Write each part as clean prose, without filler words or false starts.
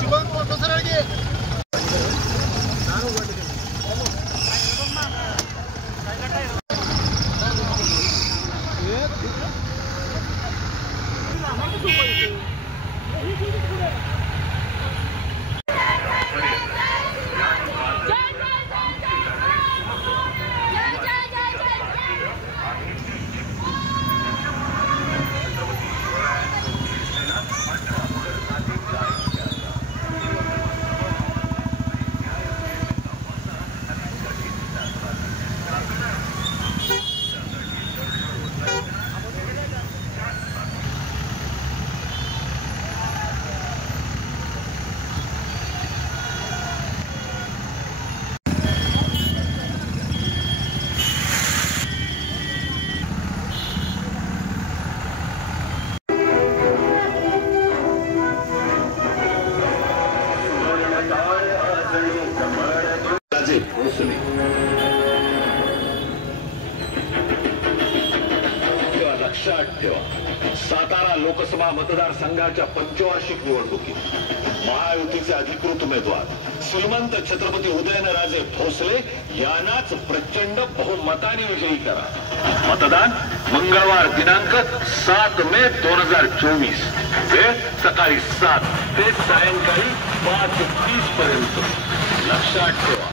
Shubham photo सरळ घे. लक्षात ठेवा, सातारा लोकसभा मतदारसंघाच्या पंचवार्षिक निवडणुकीत महायुतीचे अधिकृत उमेदवार श्रीमंत छत्रपती उदयनराजे भोसले यांनाच प्रचंड बहुमताने विजयी करा. मतदान मंगळवार दिनांक 7 मे 2024. वेळ सकाळी 7 ते सायंकाळी 5:30 पर्यंत. लक्षात ठेवा,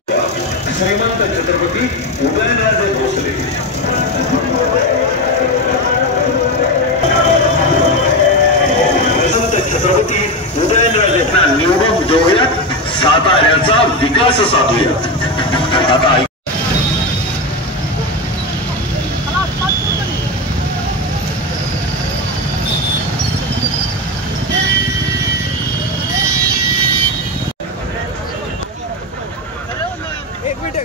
श्रीमंत छत्रपती उदयनराजे भोसले. छत्रपती उदयनराजेंना निवडून देऊयात, साताऱ्याचा विकास साधूया. आता एक मिनिट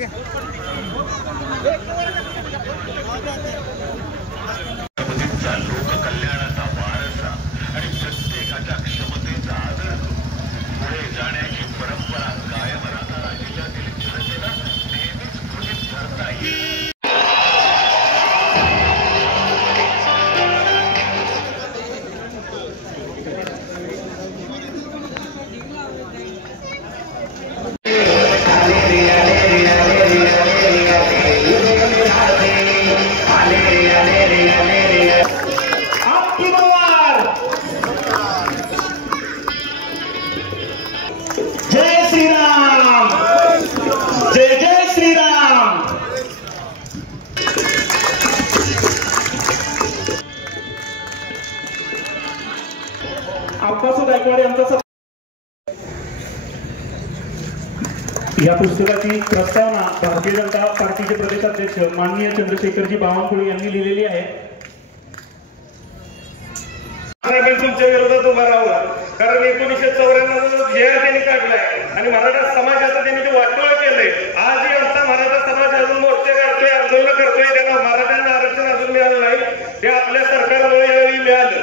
लोककल्याणाचा वारसा आणि प्रत्येकाच्या क्षमतेचा आदर पुढे जाण्याची परंपरा कायम राहणारा जिल्ह्यातील जनतेला नेहमीच गृहीत धरता येईल. जय श्रीराम, जय जय श्रीराम. आप्पासू गायकवाड यांचा या पुस्तकाची प्रस्तावना भारतीय जनता पार्टीचे प्रदेशाध्यक्ष माननीय चंद्रशेखरजी बावनकुळे यांनी लिहिलेली आहे. तुमच्या विरोधात उभा राहून, कारण 1994 जे त्यांनी काढलाय आणि मराठा समाजाचं त्यांनी जे वाटोळ केलंय. आजही आमचा मराठा समाज अजून मोर्चे काढतोय, आंदोलन करतोय. त्यांना मराठ्यांना आरक्षण अजून मिळालं नाही, ते आपल्या सरकारमुळे यावेळी मिळालं.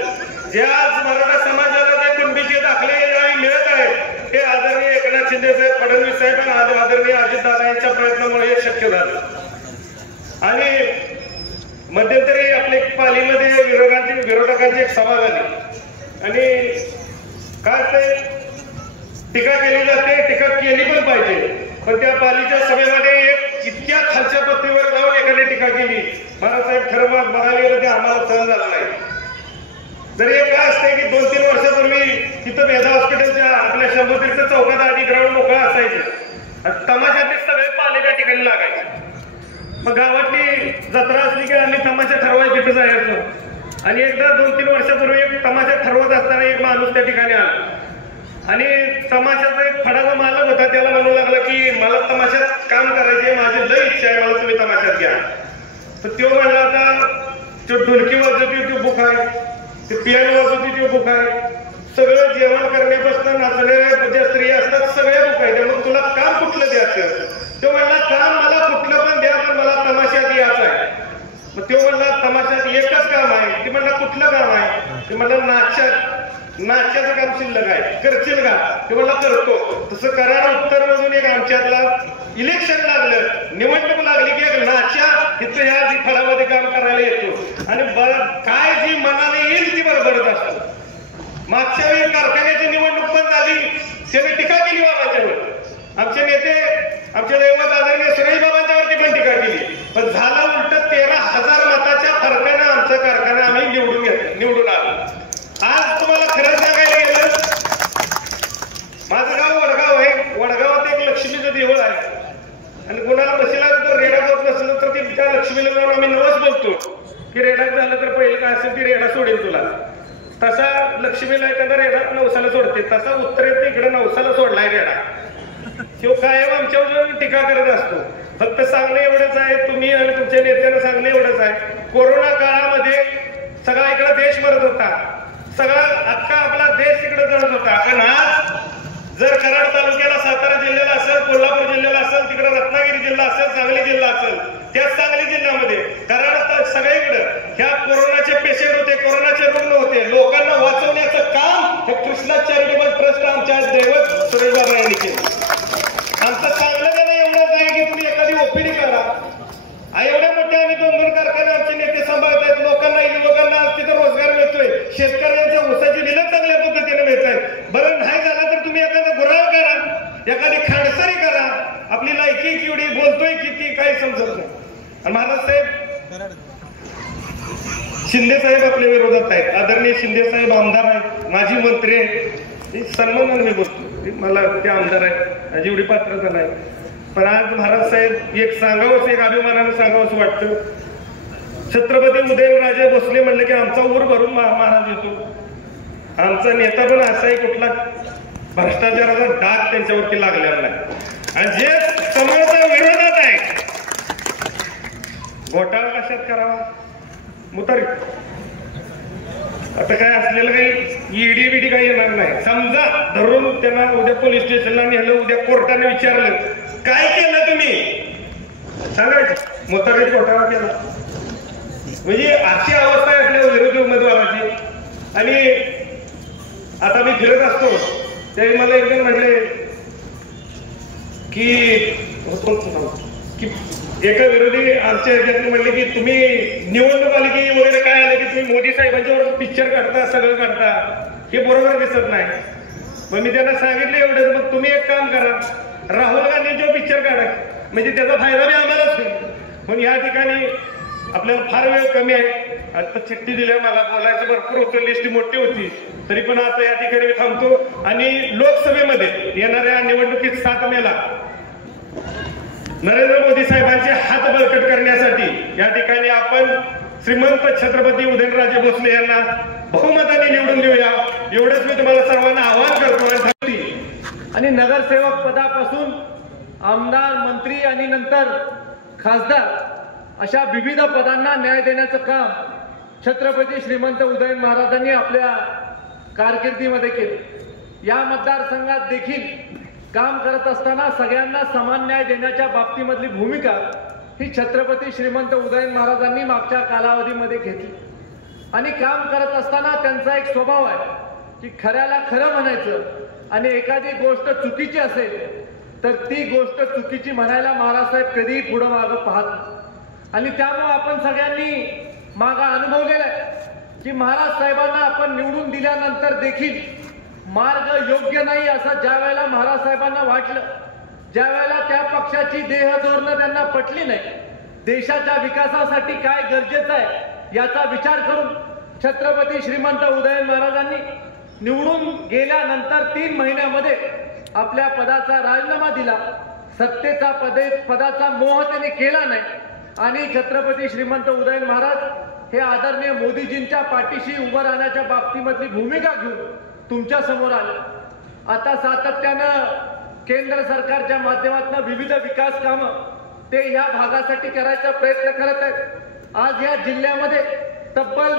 जे आज मराठा समाजाला जे कुणबीचे दाखले यावेळी मिळत आहेत, ते आदरणीय एकनाथ शिंदे साहेब, फडणवीस साहेब आणि आदरणीय अजितदादा यांच्या प्रयत्नामुळे हे शक्य झालं. आणि मध्यंतरी आपल्या पालीमध्ये विरोधकांची एक सभा झाली आणि काय ते टीका केली जाते, टीका केली पण पाहिजे. पण त्या पालीच्या सभेमध्ये एक इतक्या खालच्या पत्तीवर जाऊन एकाने टीका केली. महाराजसाहेब खरं म्हणाले गेलं ते आम्हाला सहन झालं नाही. जर हे काय असते की 2-3 वर्षापूर्वी तिथं मेधा हॉस्पिटलच्या आपल्या शंभूतीर्थ चौकात आधी ग्राउंड मोकळा असायचं, तमाशातले सगळे पाले त्या ठिकाणी लागायचे. मग गावातली जत्रा असली की आम्ही तमाशा ठरवायला तिथे जायचो. आणि एकदा 2-3 वर्षापूर्वी एक तमाशा ठरवत असताना एक माणूस त्या ठिकाणी आला आणि तमाशाचा एक फडाचा मालक होता. त्याला म्हणू लागला की मला तमाशात काम करायचे, माझी लय इच्छा आहे, मला तुम्ही तमाशात घ्या. तर तो म्हणला आता तो ढोलकी वाजवती तो बुक आहे, ते पियानो वाजवती तो बुक आहे, सगळं जेवण करण्यापासून नाचणाऱ्या ज्या स्त्री असतात सगळ्या बुक आहे. मग तुला काम कुठलं द्यायचं? तो म्हणला काम मला कुठलं पण द्या, पण मला तमाशात यायचं आहे. मग तो म्हणला तमाशात एकच काम आहे. ते म्हणला कुठलं काम आहे? ते म्हणला नाच्याचं काम शिल्लक आहे, करशील का? ते म्हणला करतो. तसं करार उत्तर मधून एक आमच्यातला इलेक्शन लागलं, निवडणूक लागली की एक नाच्या इथं ह्या फळामध्ये काम करायला येतो आणि काय जी मनाने येईल ती बरोबरच असतो. मागच्या वेळी कारखान्याची निवडणूक पण झाली, त्याने टीका केली बाबांच्यावर. आमचे नेते, आमचे दैवत आदरणीय सुरेश बाबांच्यावरती पण टीका केली. पण झालं उलट, 13,000 मताच्या फरकानं आमचा कारखाना आम्ही निवडून आलो. आज तुम्हाला खरं सांगायला गेलं, माझं गाव वडगाव आहे. वडगावात एक लक्ष्मीचं देऊळ आहे आणि कोणाला बसेला तर रेडा होत नसलं तर ते त्या लक्ष्मीला जाऊन आम्ही नवस बोलतो की रेडा झालं तर पहिलं काय असेल ती रेडा सोडेल तुला. तसा लक्ष्मीला एखादा रेडा नवसाला सोडते, तसा उत्तरेत इकडे नवसाला सोडलाय रेडा. तो कायम आमच्यावर टीका करत असतो. फक्त सांगणं एवढंच आहे, तुम्ही आणि तुमच्या नेत्यानं सांगणं एवढंच आहे, कोरोना काळामध्ये सगळा इकडे देश मरत होता, सगळा अख्खा आपला देश तिकडे जळत होता. पण आज जर कराड तालुक्याला सातारा जिल्ह्याला असेल, कोल्हापूर जिल्ह्याला असेल, तिकडे रत्नागिरी जिल्हा असेल, सांगली जिल्हा असेल, त्याच सांगली जिल्ह्यामध्ये कराड सगळीकडे ह्या कोरोनाचे पेशंट होते, कोरोनाचे रुग्ण होते. लोकांना वाचवण्याचं काम हे कृष्णा चॅरिटेबल ट्रस्ट आमच्या दैवत सुरेश बाबा यांनी केलं. आमचं चांगलं त्यांना एवढंच आहे की तुम्ही एखादी ओपीडी करा. एवढ्या मोठ्या आम्ही 2-2 कारखाने आमचे नेते सांभाळत आहेत. लोकांना, युवकांना तिथं रोजगार मिळतोय, शेतकऱ्यांच्या ऊसाची बिलं चांगल्या पद्धतीने मिळत आहेत. बरं नाही झालं तर तुम्ही एखादा गुराळ करा, एखादी खाडसरी करा. आपली लायकी केवढी, बोलतोय किती, काही समजत नाही. आणि महाराज साहेब, शिंदे साहेब आपल्या विरोधात आहेत. आदरणीय शिंदे साहेब आमदार आहेत, माजी मंत्री आहेत. सन्मानाने मी बोलतो, मला ते आमदार आहेत, माझी एवढी पात्रता नाही. पण आज महाराज साहेब एक सांगावंच, एक अभिमानानं सांगावंच वाटतं. छत्रपती उदयनराजे भोसले म्हणले की आमचा ऊर भरून महाराज येतो. आमचा नेता पण असा आहे, कुठला भ्रष्टाचाराचा डाग त्यांच्यावरती लागलेला नाही. आणि जे समोरच्या विरोधात आहे, घोटाळा कशात करावा, मुतारी आता काय असलेलं काही ईडी बिडी काही येणार नाही. समजा धरून त्यांना उद्या पोलीस स्टेशनला नेलं, उद्या कोर्टाने विचारलं काय केलं तुम्ही, सांगायचं मुतारीत घोटाळा केला. म्हणजे अशी अवस्था आहे आपल्या विरोधी उमेदवाराची. आणि आता मी फिरत असतो त्यावेळी मला एकदम म्हटले की एका विरोधी आमच्या ह्याच्यातले म्हणले की तुम्ही निवडणूक आली की वगैरे काय आलं की तुम्ही मोदी साहेबांच्यावर पिक्चर काढता, सगळं काढता, हे बरोबर दिसत नाही. मग मी त्यांना सांगितलं एवढंच, मग तुम्ही एक काम करा, राहुल गांधींच्यावर पिक्चर काढा, म्हणजे त्याचा फायदा बी आम्हालाच होईल. पण या ठिकाणी आपल्याला फार वेळ कमी आहे. आता चिठ्ठी दिल्या, मला बोलायचं भरपूर होतं, लिस्ट मोठी होती, तरी पण आता या ठिकाणी मी थांबतो. आणि लोकसभेमध्ये येणाऱ्या निवडणुकीत 7 मेला नरेंद्र मोदी साहेबांचे हात बळकट करण्यासाठी या ठिकाणी आपण श्रीमंत छत्रपती उदयनराजे भोसले यांना बहुमताने निवडून देऊया, एवढंच मी तुम्हाला सर्वांना आवाहन करतो. आणि नगरसेवक पदापासून आमदार, मंत्री आणि नंतर खासदार अशा विविध पदांना न्याय देण्याचं काम छत्रपती श्रीमंत उदयन महाराजांनी आपल्या कारकिर्दीमध्ये केले. या मतदारसंघात देखील काम करत असताना सगळ्यांना समान न्याय देण्याच्या बाबतीमधली भूमिका ही छत्रपती श्रीमंत उदयन महाराजांनी मागच्या कालावधीमध्ये घेतली. आणि काम करत असताना त्यांचा एक स्वभाव आहे की खऱ्याला खरं म्हणायचं, आणि एखादी गोष्ट चुकीची असेल तर ती गोष्ट चुकीची म्हणायला महाराज साहेब कधीही पुढं मागं पाहत नाही. आणि त्यामुळे आपण सगळ्यांनी मागं अनुभवलेलं आहे की महाराज साहेबांना आपण निवडून दिल्यानंतर देखील मार्ग योग्य नाही असं ज्या वेळेला महाराज साहेबांना वाटलं, ज्या वेळेला त्या पक्षाची देहधोरणं त्यांना पटली नाही, देशाच्या विकासासाठी काय गरजेचं आहे याचा विचार करून छत्रपती श्रीमंत उदयन महाराजांनी निवडून गेल्यानंतर 3 महिन्यामध्ये आपल्या पदाचा राजीनामा दिला. सत्तेचा पदाचा मोह त्यांनी केला नाही आणि छत्रपती श्रीमंत उदयन महाराज हे आदरणीय मोदीजींच्या पाठीशी उभं राहण्याच्या बाबतीमधली भूमिका घेऊन तुमच्या समोर आलं. आता सातत्यानं केंद्र सरकारच्या माध्यमातून विविध विकास कामं ते ह्या भागासाठी करायचा प्रयत्न करत आहेत. आज या जिल्ह्यामध्ये तब्बल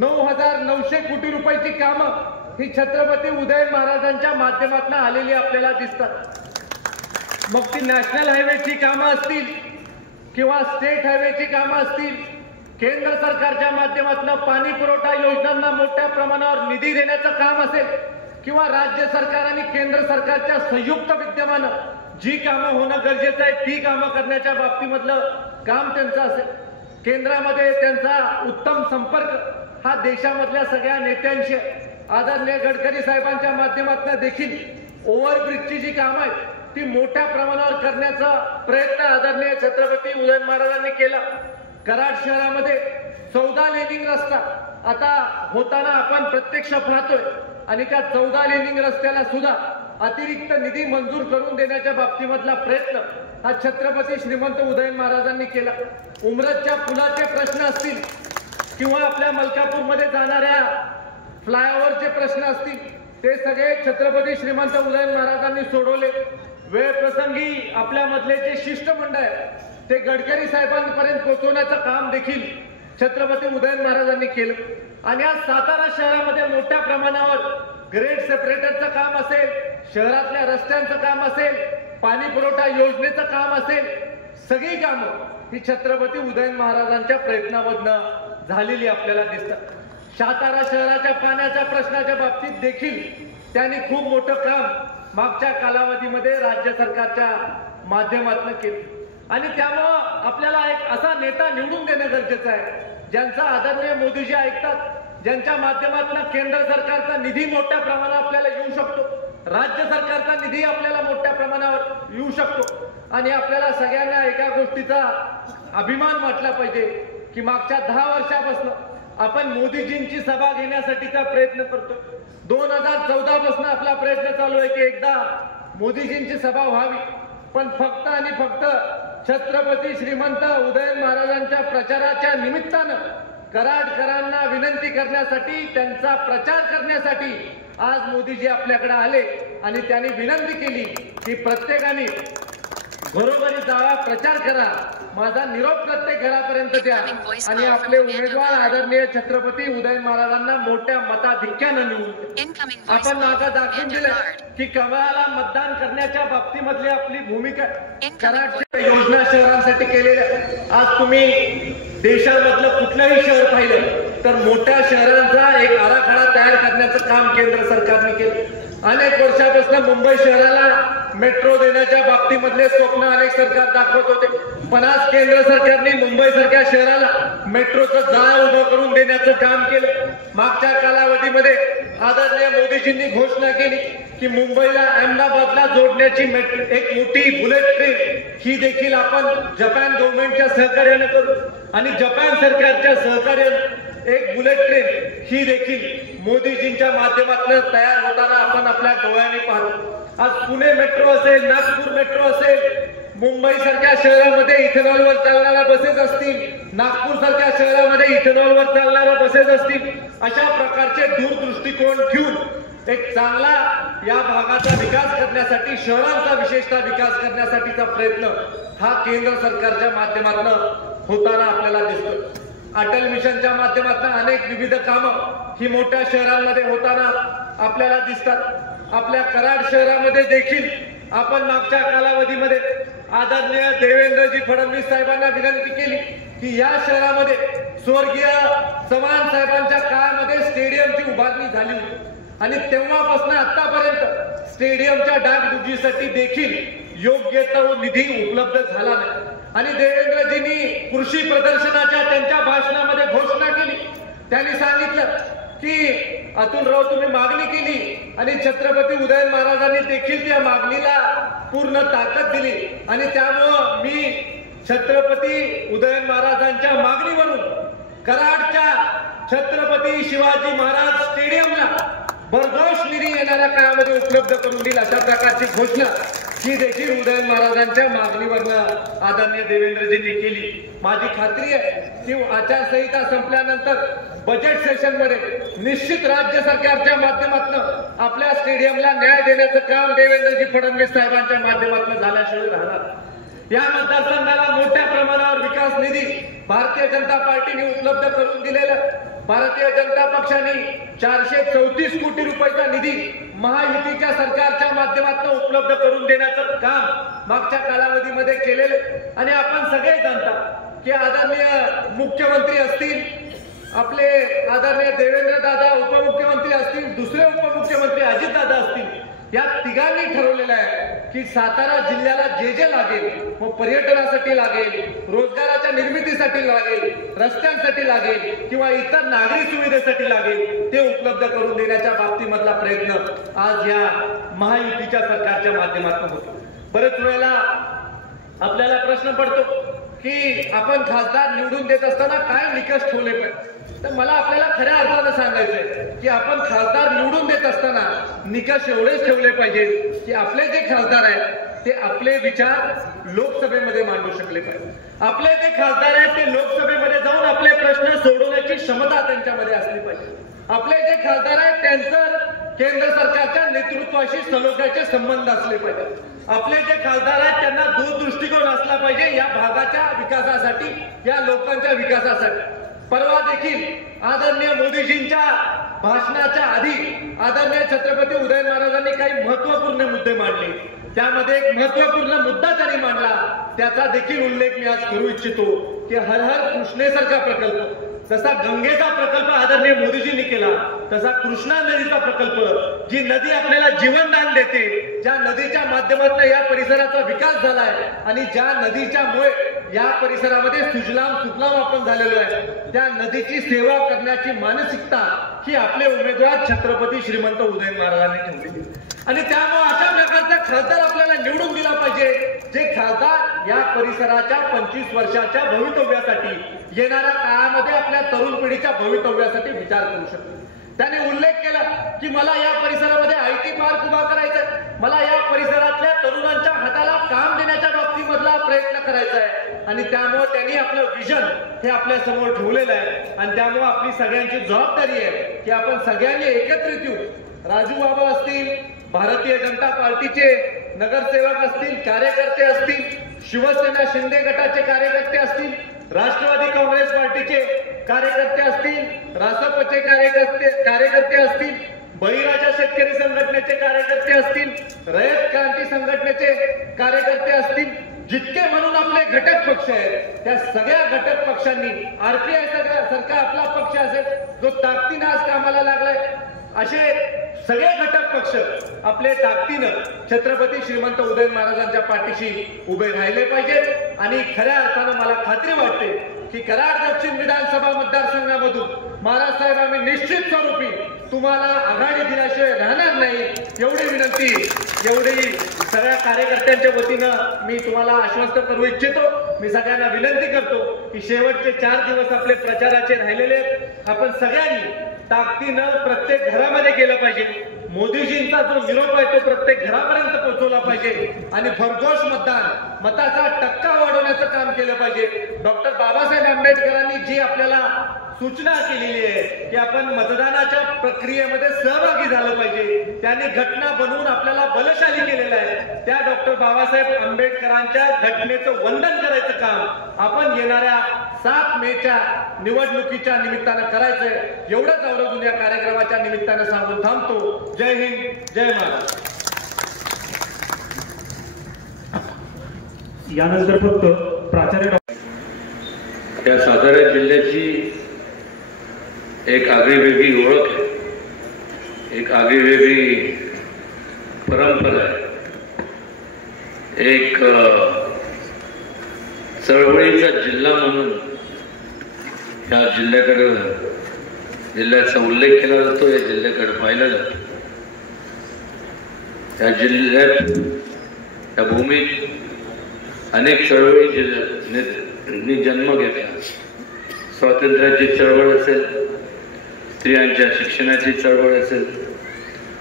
9,900 कोटी रुपयाची कामं ही छत्रपती उदयन महाराजांच्या माध्यमातून आलेली आपल्याला दिसतात. मग ती नॅशनल हायवेची कामं असतील किंवा स्टेट हायवेची कामं असतील, केंद्र सरकारच्या माध्यमातून पाणी पुरवठा योजनांना मोठ्या प्रमाणावर निधी देण्याचं काम असेल, किंवा राज्य सरकार आणि केंद्र सरकारच्या संयुक्त विद्यमानं जी कामं होणं गरजेचं आहे ती कामं करण्याच्या बाबतीमधलं काम त्यांचं असेल. केंद्रामध्ये त्यांचा उत्तम संपर्क हा देशामधल्या सगळ्या नेत्यांशी, आदरणीय गडकरी साहेबांच्या माध्यमातून देखील ओव्हरब्रिजची जी कामं आहेत ती मोठ्या प्रमाणावर करण्याचा प्रयत्न आदरणीय छत्रपती उदयन महाराजांनी केला। कराड शहरामध्ये 14 लेनिंग रस्ता आता होताना आपण प्रत्यक्ष पाहतोय आणि त्या 14 लेनिंग रस्त्याला सुद्धा अतिरिक्त निधी मंजूर करून देण्याच्या बाबतीमधला प्रयत्न हा छत्रपती श्रीमंत उदयन महाराजांनी केला। उमरतच्या पुलाचे प्रश्न असतील किंवा आपल्या मलकापूरमध्ये जाणाऱ्या फ्लायओव्हरचे प्रश्न असतील ते सगळे छत्रपती श्रीमंत उदयन महाराजांनी सोडवले। वेळ प्रसंगी आपल्या मधले जे शिष्टमंडळ आहे ते गडकरी साहेबांपर्यंत पोहोचवण्याचं काम देखील छत्रपती उदयन महाराजांनी केलं। आणि आज सातारा शहरामध्ये मोठ्या प्रमाणावर ग्रेड सेपरेटरचं काम असेल, शहरातल्या रस्त्यांचं काम असेल, पाणी पुरवठा योजनेचं काम असेल, सगळी कामं ही छत्रपती उदयन महाराजांच्या प्रयत्नामधनं झालेली आपल्याला दिसतात। सातारा शहराच्या पाण्याच्या प्रश्नाच्या बाबतीत देखील त्यांनी खूप मोठं काम मागच्या कालावधीमध्ये राज्य सरकारच्या माध्यमातून केलं आणि त्यामुळं आपल्याला एक असा नेता निवडून देणं गरजेचं आहे ज्यांचा आदरणीय मोदीजी ऐकतात, ज्यांच्या माध्यमातून केंद्र सरकारचा निधी मोठ्या प्रमाणावर आपल्याला येऊ शकतो, राज्य सरकारचा निधी आपल्याला मोठ्या प्रमाणावर येऊ शकतो। आणि आपल्याला सगळ्यांना एका गोष्टीचा अभिमान वाटला पाहिजे की मागच्या 10 वर्षापासून आपण मोदीजींची सभा घेण्यासाठीचा प्रयत्न करतो। 2014 पासून आपला प्रयत्न चालू आहे की एकदा मोदीजींची सभा व्हावी, पण फक्त आणि फक्त छत्रपती श्रीमंत उदयन महाराजांच्या प्रचाराच्या निमित्तानं कराडकरांना विनंती करण्यासाठी, त्यांचा प्रचार करण्यासाठी आज मोदीजी आपल्याकडे आले आणि त्यांनी विनंती केली की प्रत्येकाने घरोघरी जावा, प्रचार करा, माझा निरोप प्रत्येक घरापर्यंत द्या आणि आपले उमेदवार आदरणीय छत्रपती उदयन महाराजांना मोठ्या मताधिक्यानं निवडून आपण नाका दाखवून दिलं की कमळाला मतदान करण्याच्या बाबतीमधली आपली भूमिका कराडच्या योजना शहरांसाठी केलेल्या। आज तुम्ही देशामधलं कुठलंही शहर पाहिलं तर मोठ्या शहरांचा एक आराखडा तयार करण्याचं काम केंद्र सरकारने केलं। अनेक वर्षापासून मुंबई शहराला मेट्रो देण्याच्या बाबतीमधले स्वप्न अनेक सरकार दाखवत होते, पण आज केंद्र सरकारने मुंबई सारख्या शहराला मेट्रोचं जाळं उभं करून देण्याचं काम केलं। मागच्या कालावधीमध्ये आदरणीय मोदीजींनी घोषणा केली की मुंबईला अहमदाबादला जोडण्याची एक मोठी बुलेट ट्रेन ही देखील आपण जपान गव्हर्नमेंटच्या सहकार्याने करू आणि जपान सरकारच्या सहकार्याने एक बुलेट ट्रेन ही देखील मोदीजींच्या माध्यमातून तयार होताना आपण आपल्या डोळ्यांनी पाहतो। आज पुणे मेट्रो असेल, नागपूर मेट्रो असेल, मुंबई सारख्या शहरामध्ये इथेनॉलवर चालणाऱ्या बसेस असतील, नागपूर सारख्या शहरामध्ये इथेनॉलवर चालणाऱ्या बसेस असतील, अशा प्रकारचे दूरदृष्टिकोन ठेवून एक चांगला या भागाचा विकास करण्यासाठी, शहरांचा विशेषतः विकास करण्यासाठीचा प्रयत्न हा केंद्र सरकारच्या माध्यमातून होताना आपल्याला दिसतो। अटल मिशनच्या माध्यमातून अनेक विविध कामं ही मोठ्या शहरांमध्ये होताना आपल्याला दिसतात। आपल्या कराड शहरामध्ये देखील आपण मागच्या कालावधीमध्ये आदरणीय देवेंद्रजी फडणवीस साहेबांना विनंती केली की या शहरामध्ये स्वर्गीय चव्हाण साहेबांच्या काळामध्ये स्टेडियमची उभारणी झाली होती आणि तेव्हापासून आतापर्यंत स्टेडियमच्या डागडुजीसाठी देखील योग्य तो निधी उपलब्ध झाला नाही आणि देवेंद्रजींनी कृषी प्रदर्शनाच्या त्यांच्या भाषणामध्ये घोषणा केली। त्यांनी सांगितलं की अतुलराव तुम्ही मागणी केली आणि छत्रपती उदयन महाराजांनी देखील त्या मागणीला पूर्ण ताकद दिली आणि त्यामुळं मी छत्रपती उदयन महाराजांच्या मागणीवरून कराडच्या छत्रपती शिवाजी महाराज स्टेडियमला भरघोष निधी येणाऱ्या काळामध्ये उपलब्ध करून दिला, अशा प्रकारची घोषणा ही देखील उदयन महाराजांच्या मागणीवरनं आदरणीय देवेंद्रजींनी केली। माझी खात्री आहे की आचारसंहिता संपल्यानंतर बजेट सेशन मध्ये निश्चित राज्य सरकारच्या माध्यमातून आपल्या स्टेडियमला न्याय देण्याचं काम देवेंद्रजी फडणवीस साहेबांच्या माध्यमातून झाल्याशिवाय राहणार। या मतदारसंघाला मोठ्या प्रमाणावर विकास निधी भारतीय जनता पार्टीने उपलब्ध करून दिलेला। भारतीय जनता पक्षाने 434 कोटी रुपयाचा निधी महायुतीच्या सरकारच्या माध्यमातून उपलब्ध करून देण्याचं काम मागच्या कालावधीमध्ये केलेलं आणि आपण सगळे जाणतात की आदरणीय मुख्यमंत्री असतील, आपले आदरणीय देवेंद्र दादा उपमुख्यमंत्री असतील, दुसरे उपमुख्यमंत्री अजित दादा असतील, या तिघांनी ठरवलेलं आहे की सातारा जिल्ह्याला जे जे लागेल, मग पर्यटनासाठी लागेल, रोजगाराच्या रोडच्या निर्मितीसाठी लागेल, रस्त्यांसाठी लागेल किंवा इतर नागरी सुविधेसाठी लागेल ते उपलब्ध करून देण्याच्या बाबतीमधला प्रयत्न आज या महायुतीच्या सरकारच्या माध्यमातून होतो. बरेच वेळेला आपल्याला प्रश्न पडतो की आपण खासदार निवडून देत असताना काय निकष ठेवले पाहिजे. तर मला आपल्याला खऱ्या अर्थानं सांगायचंय की आपण खासदार निवडून देत असताना निकष एवढेच ठेवले पाहिजेत की आपले जे खासदार आहेत ते आपले विचार लोकसभेमध्ये मांडू शकले पाहिजे. आपले जे खासदार आहेत ते लोकसभेमध्ये जाऊन आपले प्रश्न सोडवण्याची क्षमता त्यांच्यामध्ये असली पाहिजे. आपले जे खासदार आहेत त्यांचं केंद्र सरकारच्या नेतृत्वाशी सलोख्याचे संबंध असले पाहिजेत. आपले जे खासदार आहेत त्यांना दूरदृष्टिकोन असला पाहिजे या भागाच्या विकासासाठी, या लोकांच्या विकासासाठी. परवा देखील आदरणीय मोदीजींच्या भाषणाच्या आधी आदरणीय छत्रपती उदयन महाराजांनी काही महत्वपूर्ण मुद्दे मांडले. त्यामध्ये एक महत्वपूर्ण मुद्दा त्यांनी मांडला, त्याचा देखील उल्लेख मी आज करू इच्छितो की हर हर कृष्णेसारखा प्रकल्प, जसा गंगेचा प्रकल्प आदरणीय मोदीजींनी केला तसा कृष्णा नदीचा प्रकल्प, जी नदी आपल्याला जीवनदान देते, ज्या नदीच्या माध्यमातून या परिसराचा विकास झालाय आणि ज्या नदीच्यामुळे या परिसरामध्ये सुजलाम सुफलाम आपण झालेलो आहे, त्या नदीची सेवा करण्याची मानसिकता ही आपले उमेदवार छत्रपती श्रीमंत उदयन महाराजांनी ठेवली. आणि त्यामुळे अशा प्रकारचा खासदार आपल्याला निवडून दिला पाहिजे, जे खासदार या परिसराच्या 25 वर्षाच्या भवितव्यासाठी, येणाऱ्या काळामध्ये आपल्या तरुण पिढीच्या भवितव्यासाठी विचार करू शकतो. त्याने उल्लेख केला की मला या परिसरामध्ये IT पार्क उभा करायचा आहे, मला या परिसरातल्या तरुणांच्या हाताला काम देण्याच्या बाबतीमधला प्रयत्न करायचा आहे. आणि त्यामुळे त्यांनी आपलं विजन हे आपल्या समोर ठेवलेलं आहे. आणि त्यामुळे आपली सगळ्यांची जबाबदारी आहे की आपण सगळ्यांनी एकत्रित येऊन, राजू बाबा असतील, भारतीय जनता पार्टीचे नगरसेवक असतील, कार्यकर्ते असतील, शिवसेना शिंदे गटाचे कार्यकर्ते असतील, राष्ट्रवादी काँग्रेस पार्टीचे कार्यकर्ते असतील, रासपचे कार्यकर्ते असतील, बळीराजा शेतकरी संघटनेचे कार्यकर्ते असतील, रयत क्रांती संघटनेचे कार्यकर्ते असतील, जितके म्हणून आपले घटक पक्ष आहेत त्या सगळ्या घटक पक्षांनी, RPI सारखा आपला पक्ष असेल जो ताकदीनं आज कामाला लागलाय, असे सगळे घटक पक्ष आपले ताकदीनं छत्रपती श्रीमंत उदयन महाराजांच्या पाठीशी उभे राहिले पाहिजेत. आणि खऱ्या अर्थानं मला खात्री वाटते की कराड दक्षिण विधानसभा मतदारसंघामधून महाराज साहेब आम्ही निश्चित स्वरूपी तुम्हाला आघाडी दिल्याशिवाय राहणार नाही, एवढी विनंती, एवढी सगळ्या कार्यकर्त्यांच्या वतीनं मी तुम्हाला आश्वस्त करू इच्छितो. मी सगळ्यांना विनंती करतो की शेवटचे 4 दिवस आपले प्रचाराचे राहिलेले आहेत, आपण सगळ्यांनी ताकदीनं प्रत्येक घरामध्ये गेलं पाहिजे. मोदीजींचा जो निरोप आहे तो प्रत्येक घरापर्यंत पोहोचवला पाहिजे आणि भरघोष मताचा टक्का वाढवण्याचं काम केलं पाहिजे. डॉक्टर बाबासाहेब आंबेडकरांनी जी आपल्याला सूचना केलेली आहे की आपण मतदानाच्या प्रक्रियेमध्ये सहभागी झालं पाहिजे, त्यांनी घटना बनवून आपल्याला बलशाली केलेलं आहे. त्या डॉक्टर बाबासाहेब आंबेडकरांच्या घटनेचं वंदन करायचं काम आपण येणाऱ्या 7 मेच्या निवडणुकीच्या निमित्तानं करायचंय. एवढंच आवर्जून या कार्यक्रमाच्या निमित्तानं सांगून थांबतो. जय हिंद, जय महाराष्ट्र. यानंतर फक्त प्राचार्य या सातारा जिल्ह्याची एक आगळीवेगळी ओळख आहे, एक आगळीवेगळी परंपरा आहे, एक चळवळीचा जिल्हा म्हणून या जिल्ह्याचा उल्लेख केला जातो, या जिल्ह्याकडे पाहिलं जातं. या जिल्ह्यात, या भूमीत अनेक चळवळी जन्म घेतला. स्वातंत्र्याची चळवळ असेल, स्त्रियांच्या शिक्षणाची चळवळ असेल,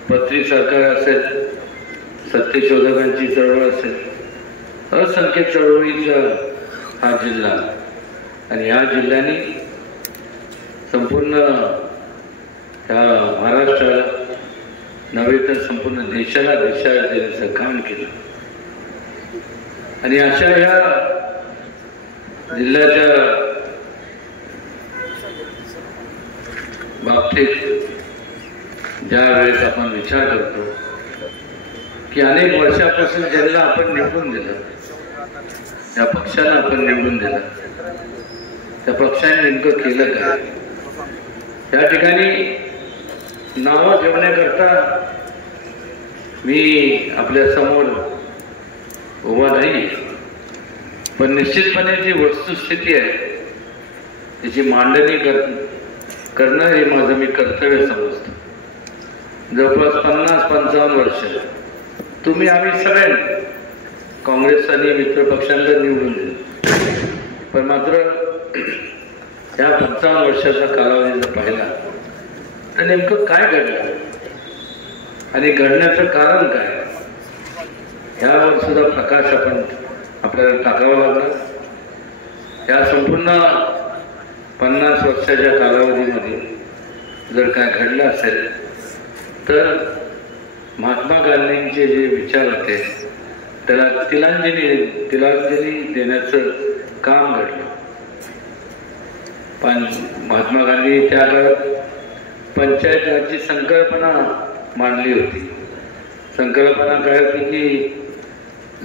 पत्री सरकार असेल, सत्यशोधकांची चळवळ असेल, असंख्य चळवळीचा हा जिल्हा. आणि या जिल्ह्याने संपूर्ण या महाराष्ट्राला नव्हे तर संपूर्ण देशाला दिशा देण्याचं काम केलं. आणि अशा या जिल्ह्याच्या बाबतीत ज्या वेळेस आपण विचार करतो की अनेक वर्षापासून ज्यांना आपण निवडून दिलं, त्या पक्षाला आपण निवडून दिलं, त्या पक्षाने नेमकं केलं काय, त्या ठिकाणी नावं ठेवण्याकरता मी आपल्या समोर उभा नाही. पण निश्चितपणे जी वस्तुस्थिती आहे त्याची मांडणी करणं हे माझं मी कर्तव्य समजतो. जवळपास 50-55 वर्ष तुम्ही आम्ही सगळ्यांनी काँग्रेस आणि मित्रपक्षांना निवडून दिलं, पण मात्र या 55 वर्षाचा कालावधी जर पाहिला तर नेमकं काय घडलं आणि घडण्याचं कारण काय यावर सुद्धा प्रकाश आपल्याला टाकावा लागला. या संपूर्ण 50 वर्षाच्या कालावधीमध्ये जर काय घडलं असेल तर महात्मा गांधींचे जे विचार होते त्याला तिलांजली देण्याचं काम घडलं. पण महात्मा गांधी त्या काळात पंचायत राजची संकल्पना मांडली होती. संकल्पना काय होती की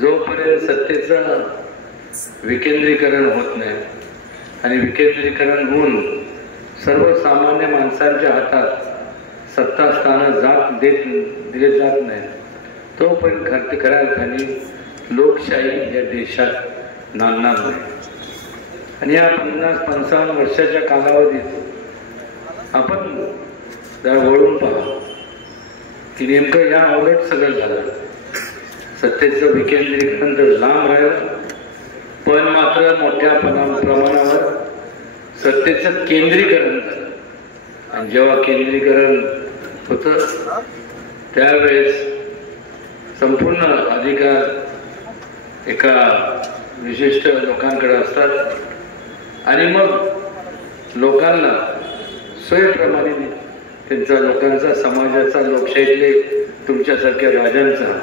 जोपर्यंत सत्तेचं विकेंद्रीकरण होत नाही आणि विकेंद्रीकरण होऊन सर्वसामान्य माणसांच्या हातात सत्ता स्थानं दिले जात नाही तोपर्यंत खऱ्या अर्थाने लोकशाही या देशात नांदणार नाही. आणि या 50-55 वर्षाच्या कालावधीत आपण जरा वळून पाहा की नेमकं या उलट सगळं झालं. सत्तेचं विकेंद्रीकरण तर लांब राहिलं, पण मात्र मोठ्या प्रमाणावर सत्तेचं केंद्रीकरण झालं. आणि जेव्हा केंद्रीकरण होतं त्यावेळेस संपूर्ण अधिकार एका विशिष्ट लोकांकडे असतात आणि मग लोकांना सोयीप्रमाणे लोकांचा समाजाचा लोकशाहीतले तुमच्यासारख्या राजांचा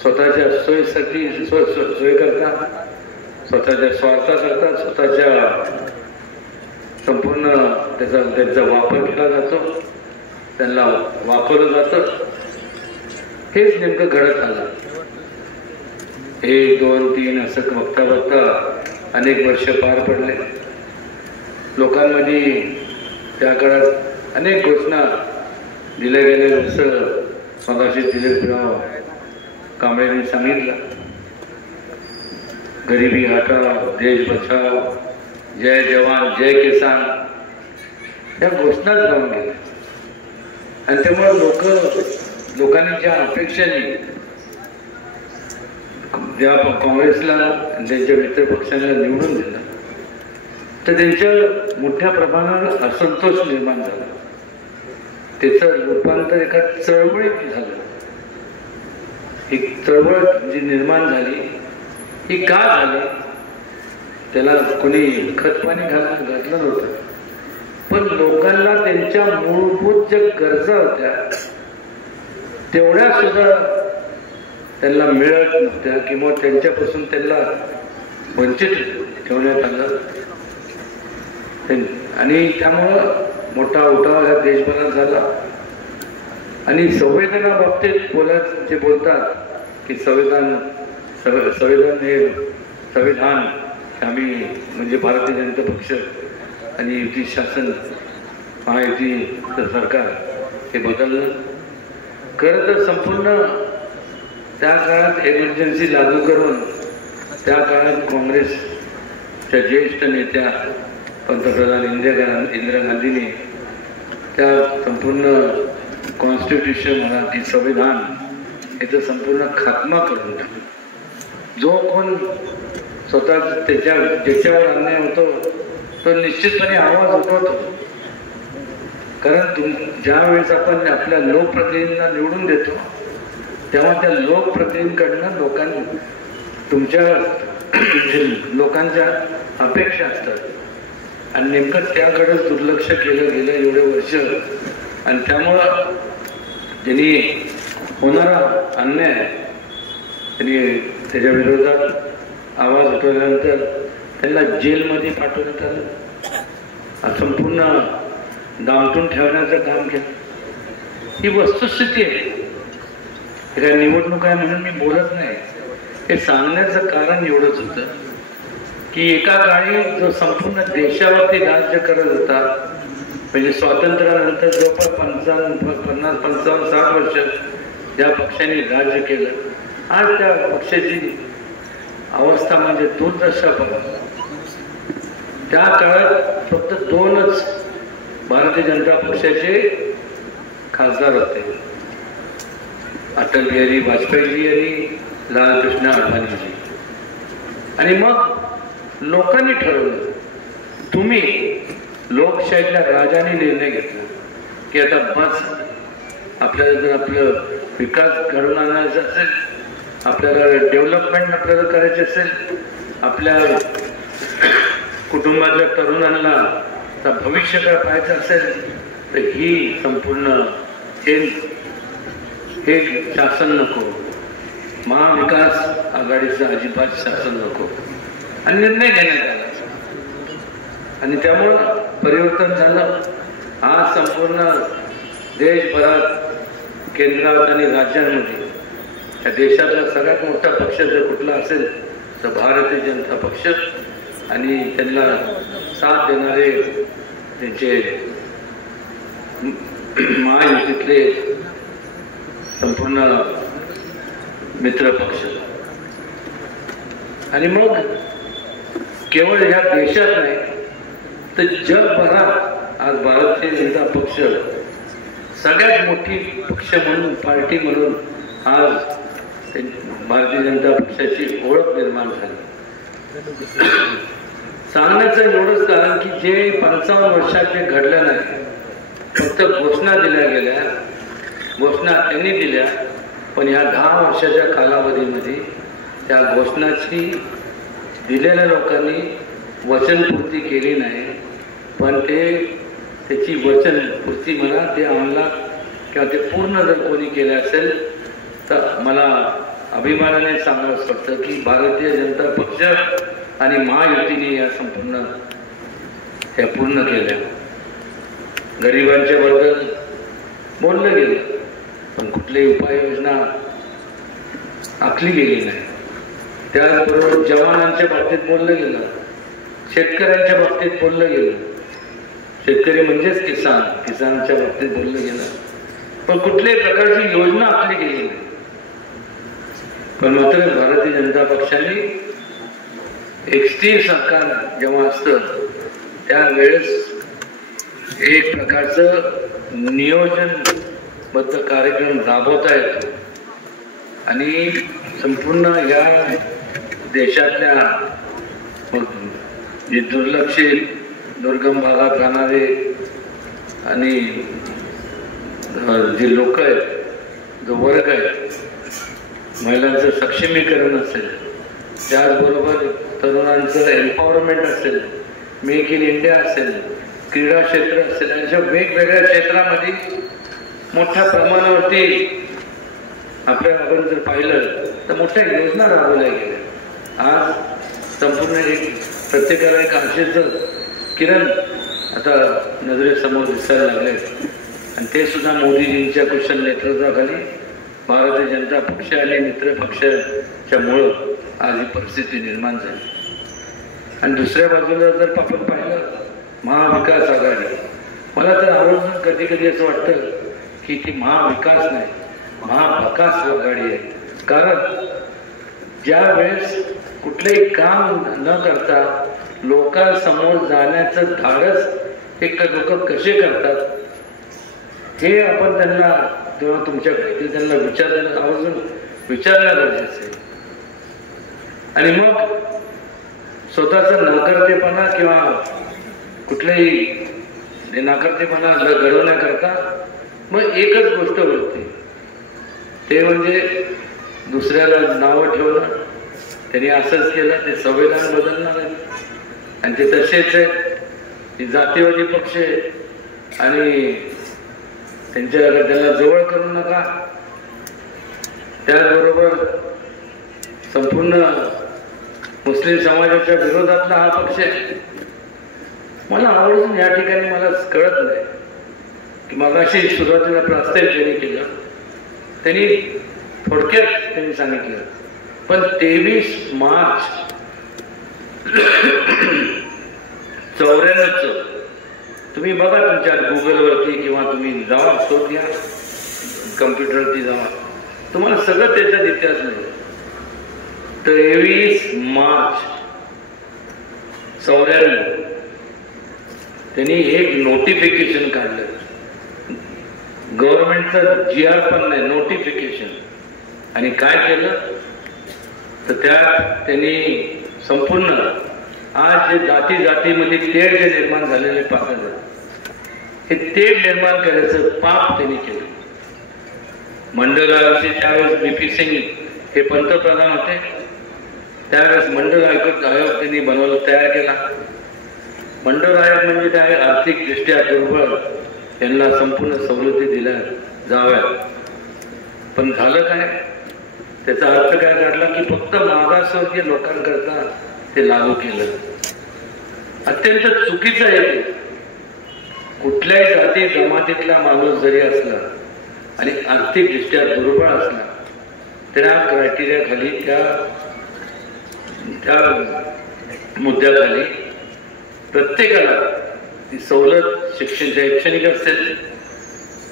स्वतःच्या सोयीसाठी सोय करतात, स्वतःच्या स्वार्थाकरता स्वतःच्या संपूर्ण त्यांचा वापर केला जातो, त्यांना वापरलं जातं. हेच नेमकं घडत आलं. 1, 2, 3 असं बघता अनेक वर्ष पार पडले. लोकांमध्ये त्या काळात अनेक घोषणा दिल्या गेल्या, जसं मगाशी दिलीपराव कांबळेंनी सांगितलं, गरिबी हटाओ, देश बचाओ, जय जवान जय किसान, या घोषणाच लावून गेल्या. आणि त्यामुळे लोकांनी ज्या अपेक्षांनी ज्या काँग्रेसला त्यांच्या मित्रपक्षांना निवडून दिलं तर त्यांच्या मोठ्या प्रमाणावर असंतोष निर्माण झाला. त्याचं रूपांतर एका चळवळीत झालं. ही चळवळ जी निर्माण झाली ही का झाली त्याला कोणी खतपाणी घातलं नव्हतं, पण लोकांना त्यांच्या मूलभूत ज्या गरजा होत्या तेवढ्या सुद्धा त्यांना मिळत नव्हत्या किंवा त्यांच्यापासून त्यांना वंचित ठेवण्यात आलं. आणि त्यामुळं मोठा उठाव ह्या देशभरात झाला. आणि संविधाना बाबतीत जे बोलतात की संविधान आम्ही म्हणजे भारतीय जनता पक्ष आणि युती शासन महायुती सरकार हे बदललं. खरं तर संपूर्ण त्या काळात एमर्जन्सी लागू करून त्या काळात काँग्रेसच्या ज्येष्ठ नेत्या पंतप्रधान इंदिरा गांधींनी त्या संपूर्ण कॉन्स्टिट्यूशन म्हणा की संविधान याचा संपूर्ण खात्मा करून टाकला. जो कोण स्वतः ज्याच्यावर अन्याय होतो तो निश्चितपणे आवाज उठवतो. कारण ज्या वेळेस आपण आपल्या लोकप्रतिनिधींना निवडून देतो तेव्हा त्या लोकप्रतिनिधींकडनं लोकांच्या अपेक्षा असतात आणि नेमकं त्याकडे दुर्लक्ष केलं गेलं एवढे वर्ष. आणि त्यामुळं ज्यांनी होणारा अन्याय त्यांनी त्याच्या विरोधात आवाज उठवल्यानंतर त्यांना जेलमध्ये पाठवण्यात आलं. संपूर्ण दामटून ठेवण्याचं काम केलं. ही वस्तुस्थिती आहे. हे काय निवडणूक आहे म्हणून मी बोलत नाही. हे सांगण्याचं कारण एवढंच होतं की एका काळी जो संपूर्ण देशावरती राज्य करत होता म्हणजे स्वातंत्र्यानंतर जवळपास 50-55-60 वर्ष ज्या पक्षाने राज्य केलं आज त्या पक्षाची अवस्था म्हणजे दुर्दशा बघा. त्या काळात फक्त 2च भारतीय जनता पक्षाचे खासदार होते, अटल बिहारी वाजपेयीजी आणि लालकृष्ण अडवाणीजी. आणि मग लोकांनी ठरवलं, तुम्ही लोकशाहीतल्या राजाने निर्णय घेतला की आता बस, आपल्याला जर आपलं विकास घडवून आणायचा असेल, आपल्याला डेव्हलपमेंट आपल्याला करायची असेल, आपल्या कुटुंबातल्या तरुणांना भविष्य काय पाहायचं असेल, तर ही संपूर्ण हे शासन नको, महाविकास आघाडीचं अजिबात शासन नको. आणि निर्णय घेण्यात आला आणि त्यामुळं परिवर्तन झालं. आज संपूर्ण देशभरात, केंद्रात आणि राज्यांमध्ये या देशातला सगळ्यात मोठा पक्ष जर कुठला असेल तर भारतीय जनता पक्ष. आणि त्यांना साथ देणारे त्यांचे महायुतीतले संपूर्ण मित्र पक्ष. आणि मग केवळ ह्या देशात नाही तर जगभरात आज भारतीय जनता पक्ष सगळ्यात मोठी पक्ष म्हणून, पार्टी म्हणून आज भारतीय जनता पक्षाची ओळख निर्माण झाली. सांगण्याचं एवढंच कारण की जे 55 वर्षात जे घडलं नाही, फक्त घोषणा दिल्या गेल्या, घोषणा त्यांनी दिल्या, पण ह्या 10 वर्षाच्या कालावधीमध्ये त्या घोषणाची दिलेल्या लोकांनी वचनपूर्ती केली नाही. पण त्याची वचनपूर्ती म्हणा, ते अंमलात किंवा ते पूर्ण जर कोणी केले असेल तर मला अभिमानाने सांगावंच वाटतं की भारतीय जनता पक्ष आणि महायुतीने या संपूर्ण त्या पूर्ण केल्या. गरिबांच्या बद्दल बोललं गेलं, पण कुठलीही उपाययोजना आखली गेली नाही. त्याचबरोबर जवानांच्या बाबतीत बोललं गेलं, शेतकऱ्यांच्या बाबतीत बोललं गेलं, शेतकरी म्हणजेच किसानच्या बाबतीत बोललं गेलं, पण कुठल्याही प्रकारची योजना आखली गेली नाही. पण मात्र भारतीय जनता पक्षाने एक स्थिर सरकार जेव्हा असतं त्यावेळेस एक प्रकारचं नियोजनबद्ध कार्यक्रम राबवता येतो. आणि संपूर्ण या देशातल्या जे दुर्लक्षित, दुर्गम भागात राहणारे आणि जे लोक आहेत, जो वर्ग आहे, महिलांचं सक्षमीकरण असेल, त्याचबरोबर तरुणांचं एम्पॉवरमेंट असेल, मेक इन इंडिया असेल, क्रीडा क्षेत्र असेल, अशा वेगवेगळ्या क्षेत्रामध्ये मोठ्या प्रमाणावरती आपण जर पाहिलं तर मोठ्या योजना राबवल्या गेल्या. आज संपूर्ण प्रत्येकाला एक आशेचं किरण आता नजरेसमोर दिसायला लागले. आणि ते सुद्धा मोदीजींच्या कुशल नेतृत्वाखाली भारतीय जनता पक्ष आणि मित्र पक्षाच्या मुळे आज ही परिस्थिती निर्माण झाली. आणि दुसऱ्या बाजूला जर आपण पाहिलं महाविकास आघाडी, मला तर आवर्जून कधी कधी असं वाटतं की ती महाविकास नाही, महाभकास आघाडी आहे. कारण ज्या वेळेस कुठलेही काम न करता लोकांसमोर जाण्याचं धाडस हे लोक कसे करतात हे आपण त्यांना तेव्हा तुमच्याकडे त्यांना आवर्जून विचारणं गरजेचं आहे. आणि मग स्वतःचा नाकर्तेपणा किंवा कुठलेही नाकर्तेपणा घडवण्याकरता मग एकच गोष्ट होती, ते म्हणजे दुसऱ्याला नावं ठेवणं. त्यांनी असंच केलं, ते संविधान बदलणार आहे आणि ते तसेच आहे, जातीवादी पक्ष आणि त्यांना जवळ करू नका. त्याचबरोबर संपूर्ण मुस्लिम समाजाच्या विरोधातला हा पक्ष आहे. मला आवर्जून या ठिकाणी मला कळत नाही की मगाशी सुरुवातीला प्रास्ताविक त्यांनी केलं, त्यांनी थोडक्यात त्यांनी सांगितलं, पण 23 मार्च 94 तुम्ही बघा तुमच्या गुगलवरती किंवा तुम्ही जावा, शोध घ्या, कम्प्युटरवरती जावा, तुम्हाला सगळं त्याच्यात इतिहास मिळेल. 23 मार्च 94 त्यांनी एक नोटिफिकेशन काढलं. गव्हर्नमेंटचं GR पण नाही, नोटिफिकेशन. आणि काय केलं तर त्यात त्यांनी संपूर्ण आज जे जाती जातीमध्ये तेढ जे निर्माण झालेले पाहतात, हे तेढ निर्माण करायचं पाप त्यांनी केलं. मंडळ आयोगाचे त्यावेळेस BP सिंग हे पंतप्रधान होते. त्यावेळेस मंडळ आयोग त्यांनी बनवलं, तयार केला. मंडळ आयोग म्हणजे काय, आर्थिकदृष्ट्या दुर्बल यांना संपूर्ण सवलती दिल्या जाव्यात. पण झालं काय, त्याचा अर्थ काय काढला की फक्त मागासवर्गीय लोकांकरता ते लागू केलं. अत्यंत चुकीचं आहे ते. कुठल्याही जाती जमातीतला माणूस जरी असला आणि आर्थिकदृष्ट्या दुर्बळ असला, त्या क्रायटेरियाखाली, त्या मुद्द्याखाली प्रत्येकाला ती सवलत शिक्षण शैक्षणिक असेल,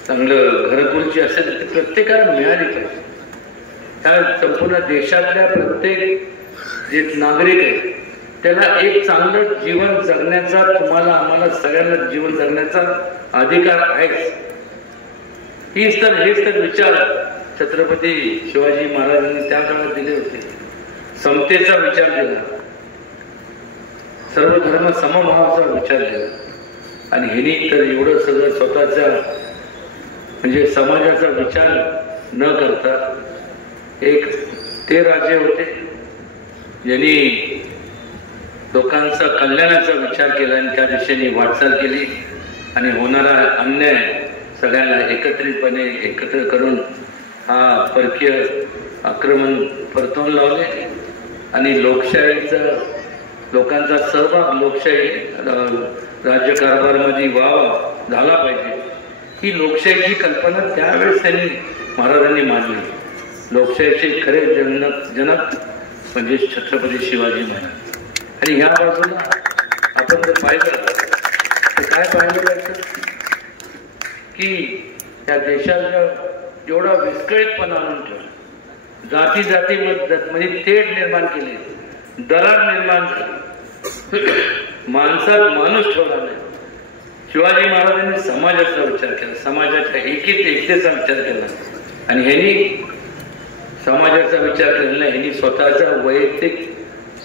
चांगलं घरकुलची असेल, ती प्रत्येकाला मिळाली पाहिजे. त्या संपूर्ण देशातल्या प्रत्येक जे नागरिक आहे त्याला एक चांगलं जीवन जगण्याचा, तुम्हाला आम्हाला सगळ्यांना जीवन जगण्याचा अधिकार आहे. हेच तर विचार छत्रपती शिवाजी महाराजांनी त्या काळात दिले होते. समतेचा विचार दिला, सर्व धर्म समभावाचा विचार दिला. आणि ह्यांनी तर एवढं सगळं स्वतःचा म्हणजे समाजाचा विचार न करता, एक ते राजे होते ज्यांनी लोकांचा कल्याणाचा विचार केला आणि त्या दिशेने वाटचाल केली. आणि होणारा अन्याय सगळ्यांना एकत्रितपणे एकत्र करून हा परकीय आक्रमण परतवून लावले. आणि लोकांचा सहभाग लोकशाही राज्यकारभारामध्ये व्हावा, झाला पाहिजे, ही लोकशाहीची कल्पना त्यावेळेस महाराजांनी मांडली. लोकशाहीचे खरे जनक म्हणजे छत्रपती शिवाजी महाराज. आणि ह्या बाजूला आपण जर पाहिलं तर काय पाहिलं जायचं की त्या देशाला एवढा विस्कळीतपणा आणून ठेवला, जाती जातीमध्ये तेढ निर्माण केली, दरार निर्माण झाली, माणसात माणूस ठेवला नाही. शिवाजी महाराजांनी समाजाचा विचार केला, समाजाच्या एकतेचा विचार केला. आणि ह्यांनी समाजाचा विचार केलेला, ह्यांनी स्वतःचा वैयक्तिक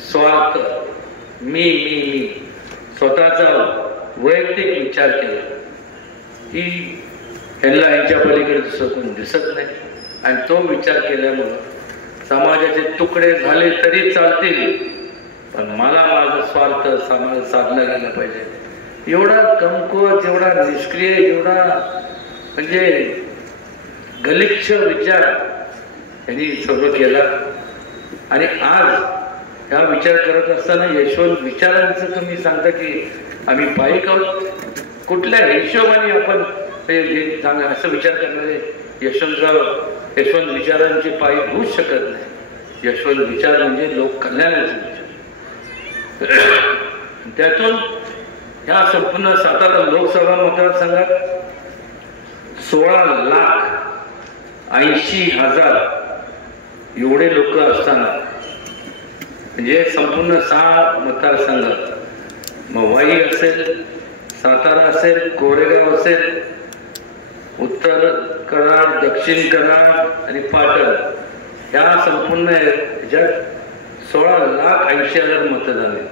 स्वार्थ, मी स्वतःचा वैयक्तिक विचार केला की ह्यांना ह्यांच्या पलीकडे दुसरं दिसत नाही. आणि तो विचार केल्यामुळं समाजाचे तुकडे झाले तरी चालतील, पण मला माझा स्वार्थ साधला गेला पाहिजे. एवढा कमकुवत, एवढा निष्क्रिय, एवढा म्हणजे गलिच्छ विचार यांनी सर्व केला. आणि आज हा विचार करत असताना यशवंत विचारांचं तुम्ही सांगता की आम्ही पायिक आहोत, कुठल्या हिशोबाने आपण असं विचार करणारे यशवंत विचारांची पायिक होऊच शकत नाही. यशवंत विचार म्हणजे लोक कल्याणाचे विचार. त्यातून ह्या संपूर्ण सातारा लोकसभा मतदारसंघात 16,80,000 एवढे लोक असताना, म्हणजे संपूर्ण 6 मतदारसंघात, मग वाई असेल, सातारा असेल, कोरेगाव असेल, उत्तर कराड, दक्षिण कराड आणि पाटण, या संपूर्ण ह्याच्यात 16,80,000 मतदान आहे.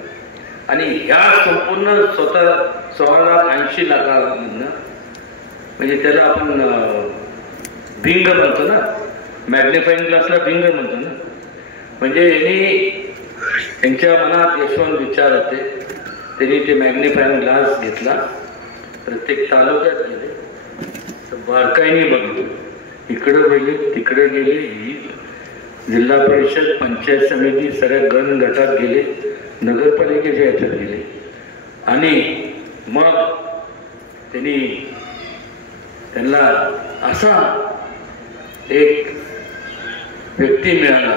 आणि ह्या संपूर्ण 16,80,000 म्हणजे त्याला आपण भिंग म्हणतो ना, मॅग्निफाईंग ग्लासला भिंग म्हणतो ना. म्हणजे यांच्या मनात यशवंत विचार होते, त्यांनी ते मॅग्निफाईंग ग्लास घेतला, प्रत्येक तालुक्यात गेले, बारकाईने बघितलं, इकडं गेले, तिकडे गेले, ही जिल्हा परिषद, पंचायत समिती, सगळ्या गण गटात गेले, नगरपालिकेच्या याच्यात गेले. आणि मग त्यांना असा एक व्यक्ती मिळाला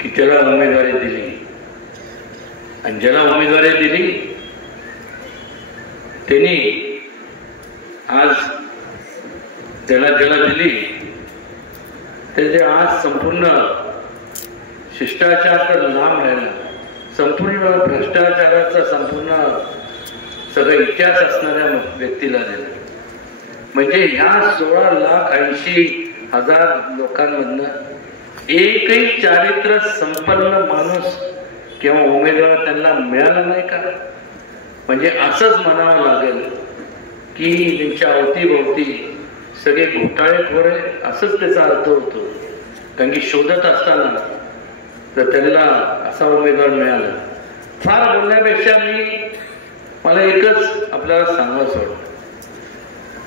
की त्याला उमेदवारी दिली. आणि ज्याला उमेदवारी दिली त्यांनी आज ज्याला दिली त्याचे आज संपूर्ण शिष्टाचार तर लांब राहिला, संपूर्ण भ्रष्टाचाराचा संपूर्ण सगळा इतिहास असणाऱ्या व्यक्तीला दिला. म्हणजे ह्या 16,80,000 लोकांमधनं एकही चारित्र्य संपन्न माणूस किंवा उमेदवार त्यांना मिळाला नाही का? म्हणजे असंच म्हणावं लागेल की त्यांच्या अवतीभोवती सगळे घोटाळेखोर आहे, असंच त्याचा अर्थ होतो. कारण की शोधत असताना तर त्यांना असा उमेदवार मिळाला. फार बोलण्यापेक्षा मला एकच आपल्याला सांगायचं वाटतं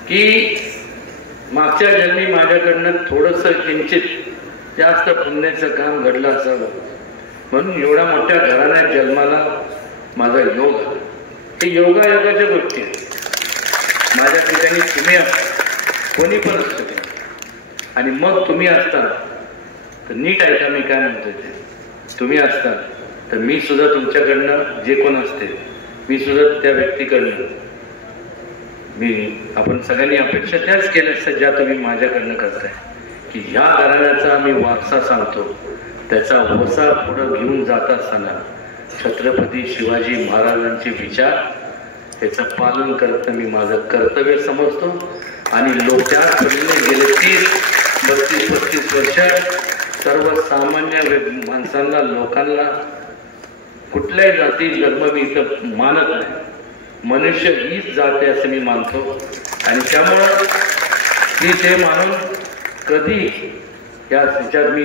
की मागच्या जन्मी माझ्याकडनं थोडंसं किंचित जास्त पुण्याचं काम घडलं असावं, म्हणून एवढ्या मोठ्या घराण्यात जन्माला माझा योग आला. हे योगायोगाच्या गोष्टी आहेत. माझ्या ठिकाणी तुम्ही कोणी पण असू शकता, आणि मग तुम्ही असता तर नीट ऐका मी काय म्हणतोय ते. तुम्ही असता तर मी सुद्धा तुमच्याकडनं जे कोण असते, मी सुद्धा त्या व्यक्तीकडनं आपण सगळ्यांनी अपेक्षा त्याच केल्या असतात ज्या तुम्ही माझ्याकडनं करताय, की ह्या घराण्याचा मी वारसा सांगतो, त्याचा वसा पुढं घेऊन जात असताना छत्रपती शिवाजी महाराजांचे विचार त्याचं पालन करणं मी माझं कर्तव्य समजतो. आणि लोक गेले 30-32-35 वर्ष सर्वसामान्य माणसांना, लोकांना कुठल्याही जाती धर्म मी इथं मानत नाही. मनुष्य हीच जात आहे असं मी मानतो. आणि त्यामुळं मी ते मानून कधी या याच्यात मी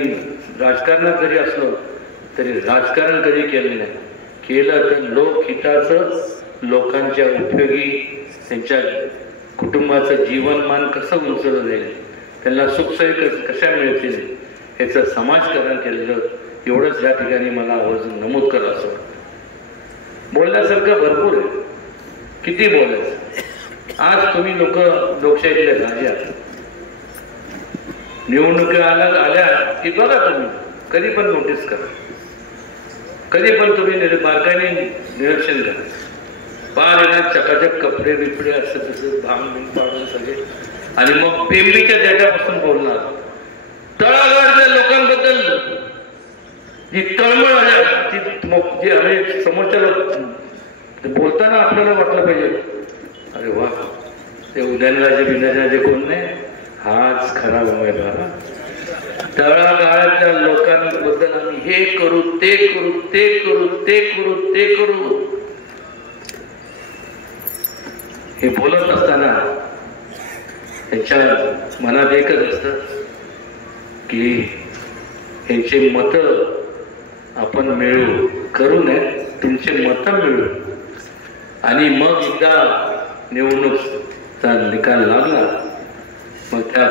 राजकारणात जरी असलो तरी राजकारण कधी केलं नाही. केलं तर लोकहिताचं, लोकांच्या उपयोगी, त्यांच्या कुटुंबाचं जीवनमान कसं उंचवलं जाईल, त्यांना सुखसोयी कशा मिळतील याचं समाजकारण केलेलं, एवढंच या ठिकाणी मला आवर्जून नमूद करावं असं वाटतं. बोलण्यासारखं भरपूर आहे, किती बोलायचं. आज तुम्ही लोकशाहीतले राजे आहात. निवडणुका आल्या की बघा, तुम्ही कधी पण नोटीस करा, कधी पण तुम्ही बारकाईने निरीक्षण करा. पार येणार चकाचक कपडे बिपडे असं तसं भांग बिंग पाडून सगळे, आणि मग पेंबीच्या देठापासून बोलणार. तळागाळातल्या लोकांबद्दल जी तळमळ आहे जी आम्ही समोरच्या बोलताना आपल्याला वाटलं पाहिजे, अरे वा, ते उदयनराजे बिंदराजे कोण नाही, हाच खरा उमेदवार. तळागाळातल्या लोकांबद्दल आम्ही हे करू, ते करू, ते करू, ते करू, ते करू, हे बोलत असताना त्यांच्या मनात एकच असतं की यांचे मत आपण मिळवू, करू नये, तुमचे मत मिळवू. आणि मग एकदा निवडणूकचा निकाल लागला, मग त्या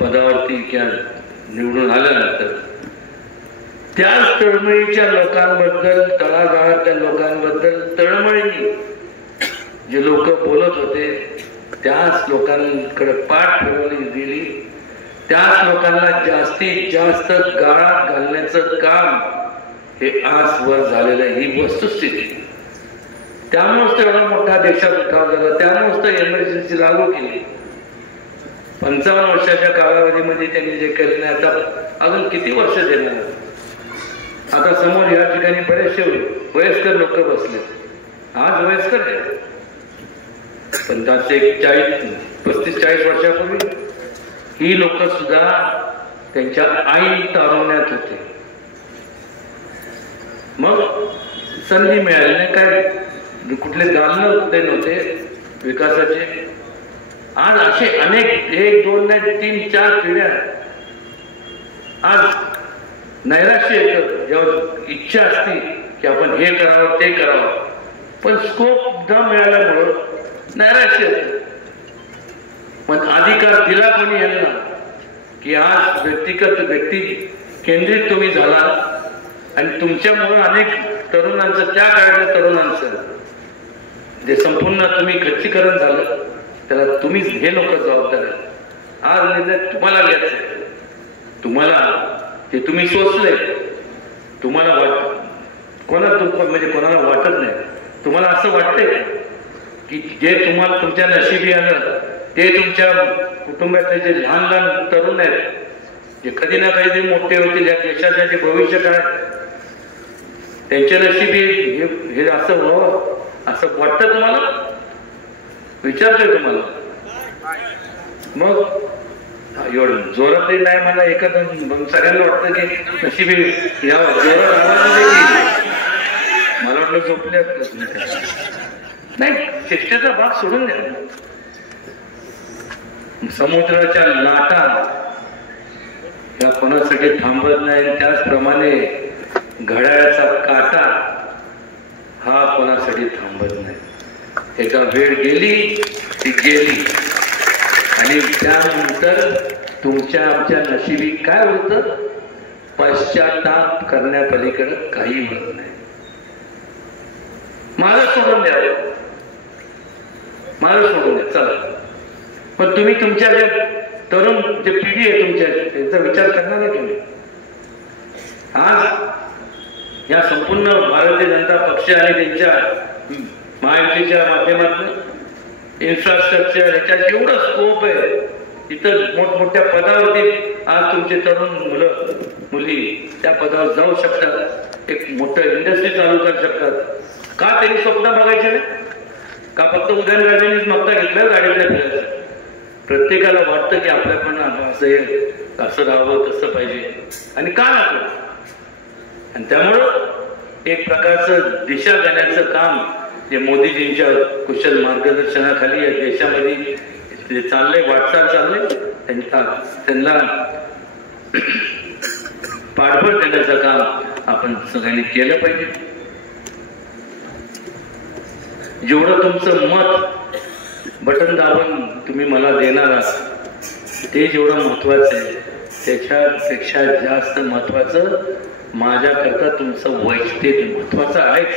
पदावरती किंवा निवडून आल्यानंतर त्याच तळमळीच्या लोकांबद्दल, तळागाळातल्या लोकांबद्दल तळमळीने जे लोक बोलत होते त्याच लोकांकडे पाठ फिरवली गेली. त्याच लोकांना जास्तीत जास्त गाळात घालण्याचं काम हे आजवर झालेलं आहे, ही वस्तुस्थिती. त्यामुळेच एवढा मोठा देशात उठाव झाला, त्यामुळेच तर एमर्जन्सी लागू केली. 55 वर्षाच्या कालावधीमध्ये त्यांनी जे केले नाही, आता अजून किती वर्ष देणार. आता समोर या ठिकाणी बरेचसे वयस्कर लोक बसले, आज वयस्कर आहे, पण त्याचे 35-40 वर्षापूर्वी ही लोक सुद्धा त्यांच्या आई तारुण्यात होते. मग संधी मिळाली नाही, काय कुठले दालन ते नव्हते विकासाचे. आज असे अनेक 1, 2 नाही 3, 4 पिढ्या आज नैराश्य येतं, जेव्हा इच्छा असते की आपण हे करावं ते करावं, पण स्कोप न मिळाल्यामुळं नैराश्य येतं. पण अधिकार दिला कोणी यांना की आज व्यक्ती केंद्रित तुम्ही झाला, आणि तुमच्यामुळे अनेक तरुणांचं, त्या काळातल्या तरुणांचं जे संपूर्ण तुम्ही खच्चीकरण झालं, त्याला तुम्ही हे लोक जबाबदार आहेत. आज निर्णय तुम्हाला घ्यायचा आहे. तुम्हाला ते तुम्ही सोचले, तुम्हाला म्हणजे कोणाला वाटत नाही. तुम्हाला असं वाटतंय की जे तुम्हाला तुमच्या नशिबी आलं ते तुमच्या कुटुंबातले जे लहान लहान तरुण आहेत, जे कधी ना कधी मोठे होतील, या देशाचे जे भविष्य काय त्यांच्या नशिबी हे असं व्हावं असं वाटतं तुम्हाला? विचारतोय तुम्हाला. मग एवढं जोरात नाही मला एखादं सगळ्यांना वाटतं की नशिबी या जोरात आवाज देखील मला वाटलं झोपले नाही. चेष्टेचा भाग सोडून द्या. समुद्राच्या लाटा या कोणासाठी थांबत नाही, त्याचप्रमाणे घड्याळाचा काटा हा कोणासाठी थांबत नाही. एका वेळ गेली ती गेली आणि त्यानंतर तुमच्या आमच्या नशिबी काय होतं? पश्चाताप करण्यापलीकडे काही होत नाही. मला सोडून द्यावं, मला सोडून द्या. चला, पण तुम्ही तुमच्या जे तरुण जे पिढी आहे तुमच्या त्यांचा विचार करणार आहे तुम्ही. आज या संपूर्ण भारतीय जनता पक्ष आणि त्यांच्या महायुतीच्या माध्यमातून इन्फ्रास्ट्रक्चर याच्यात जेवढं स्कोप आहे, इतर मोठमोठ्या पदावरती आज तुमचे तरुण मुलं मुली त्या पदावर जाऊ शकतात. एक मोठं इंडस्ट्री चालू करू शकतात. का त्यांनी स्वप्न बघायचे नाही? का फक्त उदयनराजेंनीच मक्ता घेतलं गाडीतल्या फिरायचं? प्रत्येकाला वाटतं की आपल्या पण असं राहावं, तसं पाहिजे आणि का नको. आणि त्यामुळं एक प्रकारचं दिशा देण्याचं काम जे मोदीजींच्या कुशल मार्गदर्शनाखाली या देशामध्ये जे चाललंय, वाटचाल चाललंय, त्यांना पाठबळ देण्याचं काम आपण सगळ्यांनी केलं पाहिजे. जेवढं तुमचं मत बटन दाबून तुम्ही मला देणार आहात ते जेवढं महत्वाचं आहे, त्याच्यापेक्षा जास्त महत्वाचं माझ्याकरता तुमचं वैयक्तिक महत्वाचं आहेच,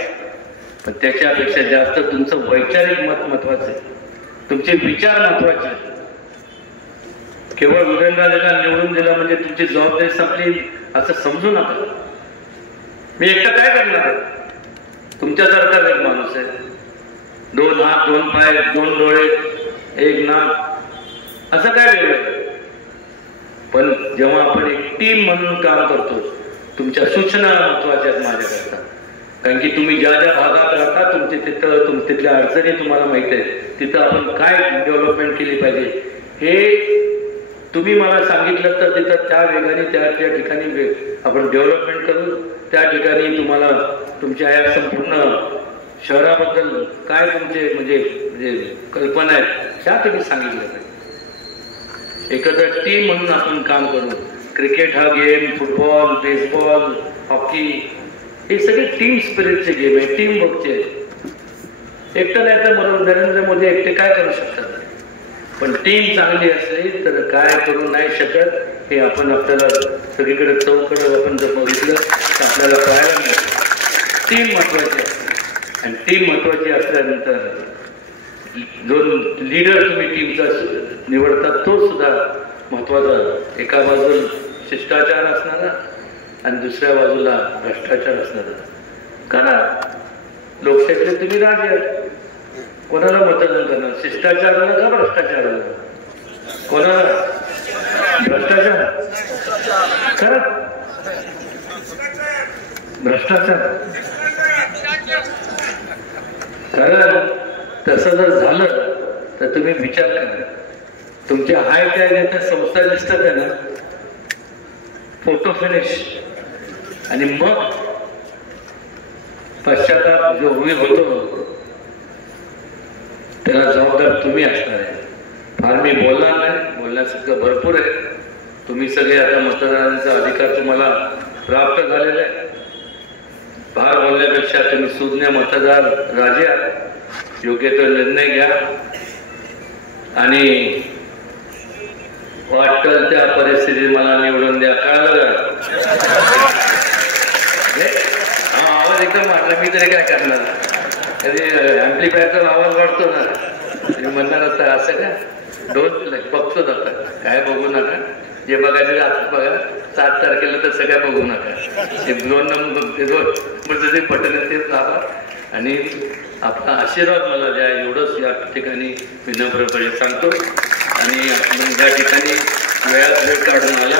पण त्याच्यापेक्षा जास्त तुमचं वैचारिक मत महत्वाचं आहे. तुमचे विचार महत्वाचे आहेत. केवळ उदयनराजेंना निवडून दिलं म्हणजे तुमची जबाबदारी संपली असं समजू नका. मी एकटा काय करणार आहे? तुमच्यासारखाच एक माणूस आहे. 2 हात, 2 पाय, 2 डोळे, 1 नाक, असं काय वेगळं. पण जेव्हा आपण एक टीम म्हणून काम करतो, तुमच्या सूचना महत्वाच्या आहेत माझ्याकरता. कारण की तुम्ही ज्या ज्या भागात राहता तुमचे तिथं तिथल्या अडचणी तुम्हाला माहित आहे. तिथं आपण काय डेव्हलपमेंट केली पाहिजे हे तुम्ही मला सांगितलं तर तिथं त्या वेगाने त्या ठिकाणी आपण डेव्हलपमेंट करू. त्या ठिकाणी तुम्हाला तुमच्या या संपूर्ण शहराबद्दल काय तुमचे म्हणजे कल्पना आहेत त्या तुम्ही सांगितलं पाहिजे. एकत्र टीम म्हणून आपण काम करू. क्रिकेट हा गेम, फुटबॉल, बेसबॉल, हॉकी हे सगळे टीम स्पिरिटचे गेम आहे, टीम वर्कचे. एकटं नाही तर बरोबर नरेंद्र मोदी एकटे काय करू शकतात, पण टीम चांगली असली तर काय करू नाही शकत हे आपण आपल्याला सगळीकडे चौकडे आपण जर बघितलं तर आपल्याला कळायला मिळतं. टीम महत्वाची असते आणि टीम महत्वाची असल्यानंतर जो लीडर तुम्ही टीमचा निवडतात तो सुद्धा महत्वाचा. एका बाजूला शिष्टाचार असणारा आणि दुसऱ्या बाजूला भ्रष्टाचार असणारा. कारण लोकशाहीतले तुम्ही राजे कोणाला मतदान करणार? शिष्टाचाराला का भ्रष्टाचाराला? कोणाला? भ्रष्टाचार. खरं भ्रष्टाचार. कारण तसं जर झालं तर तुम्ही विचार करा. तुमच्या हाय त्या संस्था दिसतात आहे ना, फोटो फिनिश, आणि मग पश्चाताप जो होतो त्याला जबाबदार तुम्ही असणार आहे. फार मी बोलणार नाही, बोलण्यासारखं भरपूर आहे. तुम्ही सगळे आता मतदानाचा अधिकार तुम्हाला प्राप्त झालेला आहे. फार बोलण्यापेक्षा तुम्ही सुज्ञ मतदार राजे आहात. योग्य तो निर्णय घ्या आणि वाटल त्या परिस्थितीत मला निवडून द्या. कळलं का? हा आवाज एकदम वाढला, मी तरी काय करणार? कधी ऍम्प्लिफायरचा आवाज वाढतो ना, तुम्ही म्हणणार आता असं का? डोस बघतो आता, काय बघू नका. जे बघायचं आता बघा. 7 तारखेला तर सगळ्या बघू नका. हे 2 नंबर जे बटन आहे तेच दाबा आणि आपला आशीर्वाद मला द्या, एवढंच या ठिकाणी विनम्रपणे सांगतो. आणि आपण ज्या ठिकाणी वेळ काढून आला